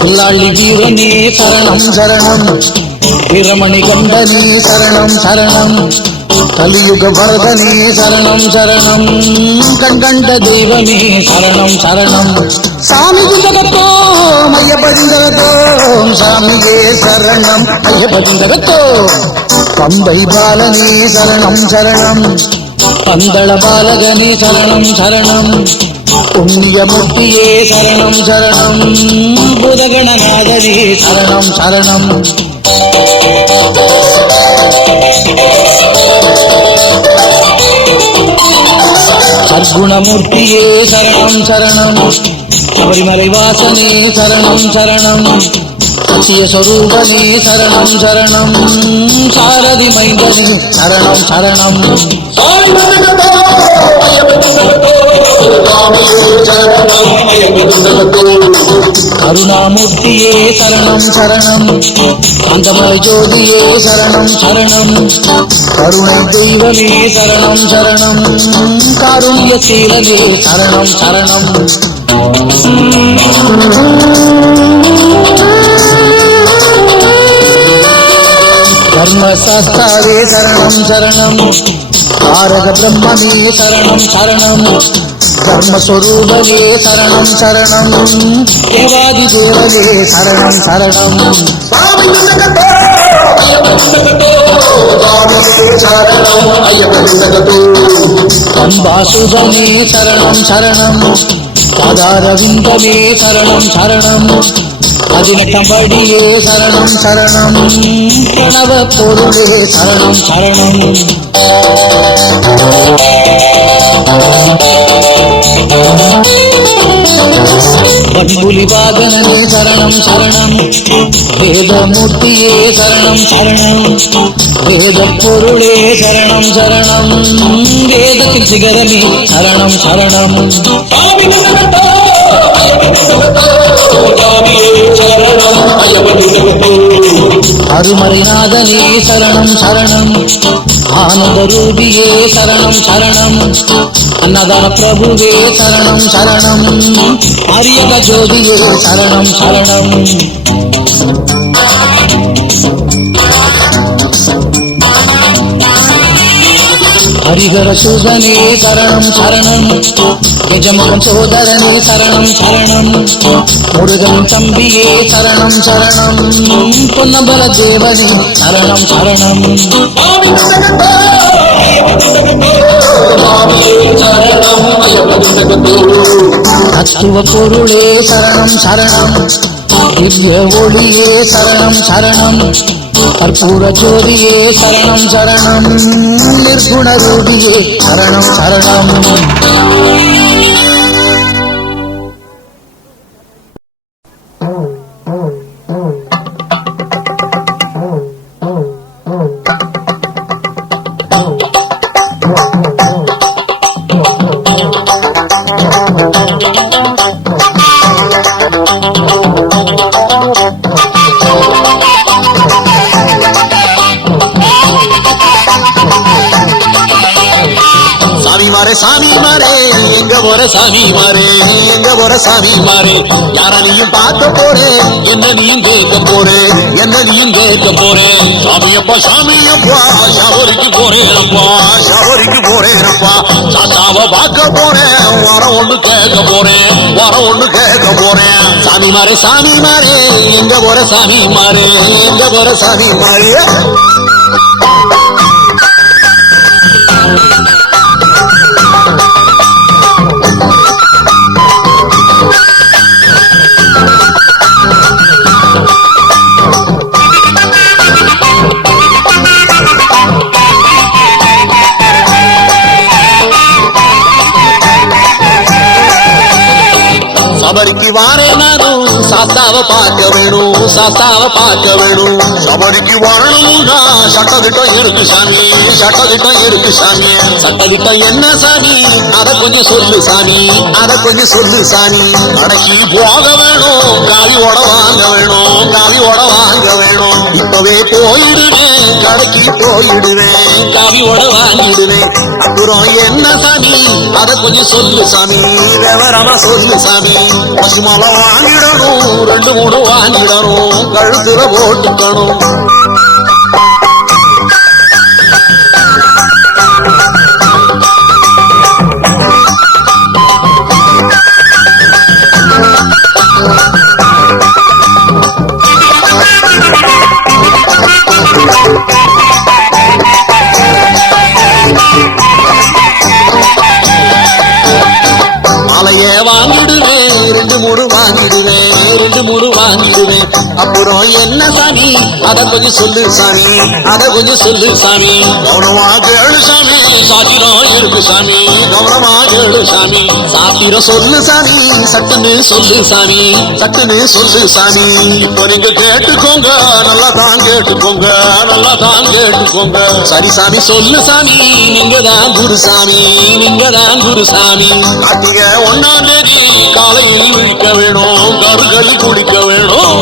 புல்லாளி வீரனே சரணம் சரணம், வீரமணி கண்டனே சரணம் சரணம், கலியுக வரதனே சரணம் சரணம், கண்கண்ட தெய்வமே சரணம் சரணம். சாமி ஜகத்தோம் ஐயப்பதிந்தகத்தோம், சாமியே சரணம் ஐயப்பதிந்தகத்தோம். பம்பை பாலனே சரணம் சரணம், பந்தள பாலகனே சரணம் சரணம், புண்ணியமூர்த்தியே சரணம் சரணம், புதகணநாதனே சரணம் சரணம். சர்க்குணமூர்த்தியே சரணம் சரணம், சபரிமலை வாசனே சரணம் சரணம், சத்தியஸ்வரூபனே சரணம் சரணம், சாரதி மைந்தனே சரணம் சரணம். கருணாமூர்த்தியே சரணம் சரணம், காந்தமலை ஜோதியே சரணம் சரணம், கருணை தெய்வமே சரணம் சரணம், காருண்யசீலனே சரணம் சரணம். தர்மசாஸ்தாவே சரணம் சரணம், தாரக பிரம்மனே சரணம் சரணம், தர்மஸ்வரூபனே சரணம் சரணம், தேவாதி தேவனே சரணம் சரணம். அம்பாசுதனே சரணம் சரணம், பாதாரவிந்தமே சரணம் சரணம், 18 படியே சரணம் சரணம், பிரணவ பொருளே சரணம் சரணம். பண்புலி வாகனனே சரணம் சரணம், வேதமூர்த்தியே சரணம் சரணம், வேத பொருளே சரணம் சரணம், வேதத்தின் சிகரமே சரணம் சரணம். அருமறைநாதனே சரணம் சரணம், ஆனந்த ரூபியே சரணம் சரணம், அன்னதான பிரபுவே சரணம் சரணம், அரியக ஜோதியே சரணம் சரணம். ஹரிகர சுதனே சரணம் சரணம், எஜமகன் சோதரனே சரணம் சரணம், முருகன் தம்பியே சரணம் சரணம், பொன்னம்பல தேவனே சரணம் சரணம். தத்துவ பொருளே சரணம் சரணம், திவ்ய ஒளியே சரணம் சரணம், கற்பூர ஜோதியே சரணம் சரணம், நிர்குண ரூபியே சரணம் சரணம். சாமி மாரே எங்க போற சாமி மாரே, எங்க போற சாமி மாரே, யார நீயும் பார்க்க போறேன், என்ன நீயும் கேட்க போறேன், என்ன நீயும் கேட்க போறேன். சாமியப்பா சாமியப்பா ஷவரிக்கு போறேனப்பா, ஷவரிக்கு போறேனப்பா, சாத்தாவ பார்க்க போறேன், வர ஒண்ணு கேட்க போறேன், வர ஒண்ணு கேட்க போறேன். சாமி மாரே எங்க போற சாமி மாரே, எங்க போற சாமி மாரே. சபரிக்கு வாரே நானும் சாஸ்தாவை பார்க்க வேணும், சாஸ்தாவை பார்க்க வேணும். சபரிக்கு வரணும்னா சட்டத்திட்டம் இருக்கு சாமி, சட்டத்திட்டம் இருக்கு சாமி. சட்டத்திட்டம் என்ன சாமி, அதை கொஞ்சம் சொல்லு சாமி, அதை கொஞ்சம் சொல்லு சாமி. கடைக்கு போக வேணும், காவியோட வாங்க வேணும், காவியோட வாங்க வேணும். இப்பவே போயிடுவேன், கடைக்கு போயிடுவேன், காவியோட வாங்கிடுவேன். அப்புறம் என்ன சாமி, அதை கொஞ்சம் சொல்லு சாமி, விவரமா சொல்லு சாமி. பசுமாலை வாங்கிடணும், 2 3 வாங்கிடணும், கழுத்துல போட்டுக்கணும். மாலைய வாங்கிடுவேன், 2 3 வாங்கிடுவேன், 2 3 வாங்கிடுவேன். அப்புறம் என்ன சாமி, அதை கொஞ்சம் சொல்லு சாமி, அதை கொஞ்சம் சொல்லு சாமி. கவனமா கேளு சாமி, சாத்திரம் இருக்கு சாமி, கவனமா கேளு சாமி. சாத்திரம் சொல்லு சாமி, சட்டுன்னு சொல்லு சாமி, சட்டுன்னு சொல்லு சாமி. இப்போ நீங்க கேட்டுக்கோங்க, நல்லா தான் கேட்டுக்கோங்க, நல்லா தான் கேட்டுக்கோங்க. சரி சாமி சொல்லு சாமி, நீங்க தான் குருசாமி, நீங்க தான் குருசாமி. கார்த்திகை 1ஆம் தேதி காலையில் விழிக்க வேணும், கருகளி குடிக்க வேணும்.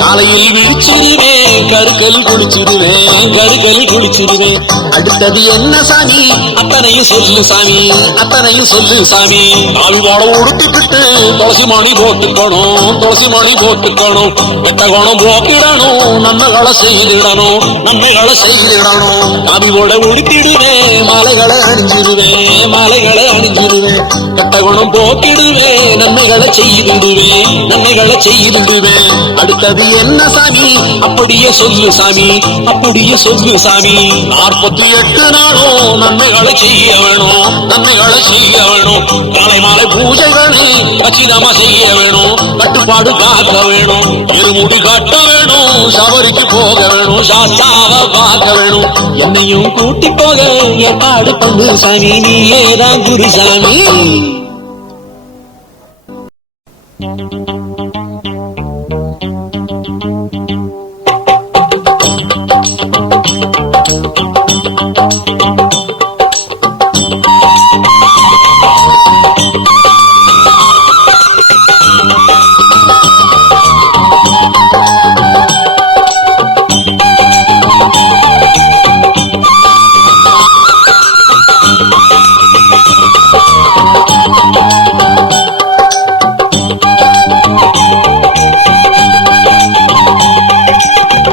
காலையில் விழிச்சிருவேன், கருக்கல் குளிச்சிருவேன், கருக்கல் குளிச்சிருவேன். அடுத்தது என்ன சாமி, அத்தனையும் சொல்லு சாமி, அத்தனையும் சொல்லு சாமி. காவி வாழ உடுத்திக்கிட்டு துளசி மணி போட்டுக்கணும், துளசி மணி போட்டுக்கணும். வெட்ட கோணம் போக்கிடணும், நன்மைகளை செய்திடணும், நன்மைகளை செய்திடணும். காவி போட உடுத்திடுவேன், மாலைகளை அணிஞ்சிருவேன், மாலைகளை அணிஞ்சிருவேன். வெட்ட கோணம் போக்கிடுவேன், நன்மைகளை செய்திடுவேன், நன்மைகளை செய்திடுவேன். அடுத்தது என்ன சாமி, அப்படியே சொல்லு சாமி, அப்படியே சொல்லு சாமி. 48 நாளும் நன்மைகளை செய்ய வேணும், நன்மைகளை செய்ய வேணும். காலை மாலை பூஜைகளை கச்சிதமா செய்ய வேணும், கட்டுப்பாடு காக்க வேணும். இருமுடி கட்ட வேணும், சபரிக்கு போக வேணும், சாஸ்தாவை பார்க்க வேணும். என்னையும் கூட்டி போக ஏற்பாடு பண்ணு சாமி, நீயேதான் குருசாமி.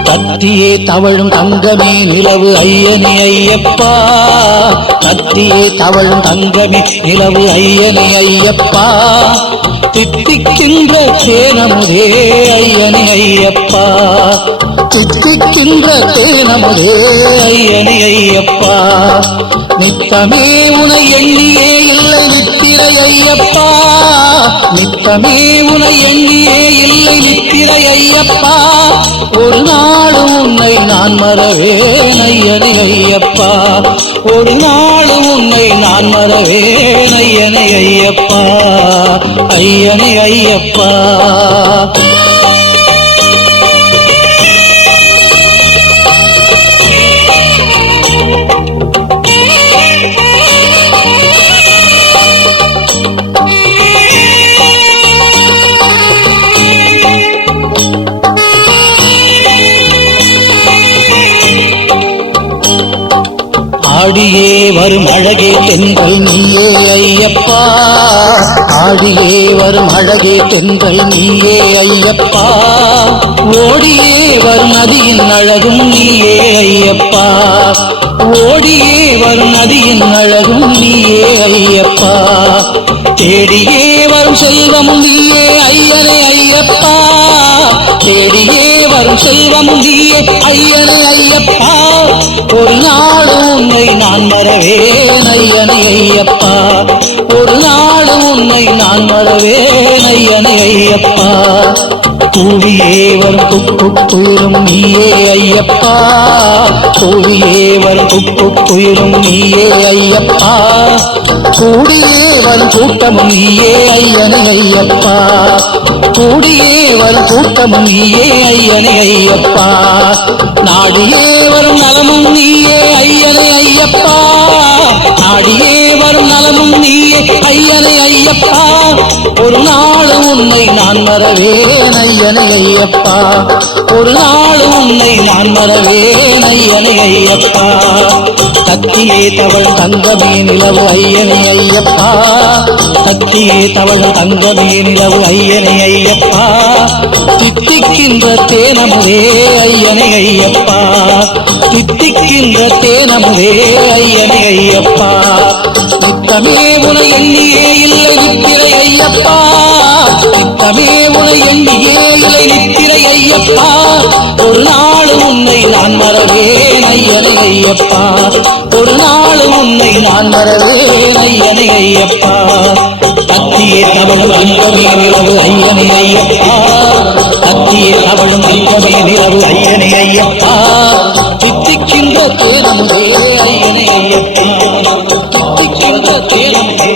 கத்தியே தவழும் தங்கமே நிலவு ஐயனே ஐயப்பா, கத்தியே தவழும் தங்கமே நிலவு ஐயனே ஐயப்பா. தித்திக்கின்ற தேனமுதே ஐயனே ஐயப்பா, தித்திக்கின்ற தேனமுதே ஐயனே ஐயப்பா. நித்தமே உனை எண்ணியே இல்லை நித்திரை ஐயப்பா, நித்தமே உனை எண்ணியே இல்லை நித்திரை ஐயப்பா. ஒரு நாளும் உன்னை நான் மறவேன் ஐயனே ஐயப்பா, ஒரு நாளும் உன்னை நான் மறவேன் ஐயனே ஐயப்பா, ஐயனே ஐயப்பா. ஆடியே வரும் அழகே தென்றல் நீயே ஐயப்பா, ஆடியே வரும் அழகே தென்றல் நீயே ஐயப்பா. ஓடியே வரும் நதியின் அழகும் நீயே ஐயப்பா, ஓடியே வரும் நதியின் அழகும் நீயே ஐயப்பா. தேடியே வரும் செல்வமும் நீயே ஐயனே ஐயப்பா, தேடியே வரும் வளமும் செல்வமும் நீயே ஐயனே ஐயப்பா ஒரு நாள் உன்னை நான் மறவேன் ஐயனே ஐயப்பா ஒரு நாள் உன்னை நான் மறவேன் ஐயனே ஐயப்பா கூவியே வரும் குயிலும் நீயே ஐயப்பா கூவியே வரும் குயிலும் நீயே ஐயப்பா கூடியே வரும் கூட்டமும் நீயே ஐயனே ஐயப்பா கூடியே வரும் கூட்டமும் நீயே ஐயனே ஐயப்பா நாடியே வரும் நலமும் நீயே ஐயனே ஐயப்பா நாடியே வரும் நலமும் நீயே ஐயனே ஐயப்பா ஒரு நாள் உன்னை நான் மறவேன் ஐயனே ஐயப்பா ஒரு நாள் உன்னை நான் மறவேன் ஐயனே ஐயப்பா கத்தியே தவள் தங்கமே நிலவு ஐயனே ஐயப்பா கத்தியே தவள் தங்கமே நிலவு ஐயனே ஐயப்பா தித்திக்கின்ற தேனமுதே ஐயனே ஐயப்பா தித்திக்கின்ற தேனமுதே ஐயனே ஐயப்பா நித்தமே உனை எண்ணியே இல்லை நித்திரை ஐயப்பா நித்தமே உனை எண்ணியே இல்லை நித்திரை ஐயப்பா ஒரு நாள் உன்னை நான் மறவேன் ஐயனே ஐயப்பா ஒரு நாள் உன்னை நான் மறவேன் ஐயனே ஐயப்பா கத்தியே தவழும் அன்பமே நிலவு ஐயனே ஐயப்பா கத்தியே தவழும் அன்பமே நிலவு ஐயனே ஐயப்பா தித்திக்கின்ற தேனமுதே ஐயனே ஐயப்பா தித்திக்கின்ற தேனமுதே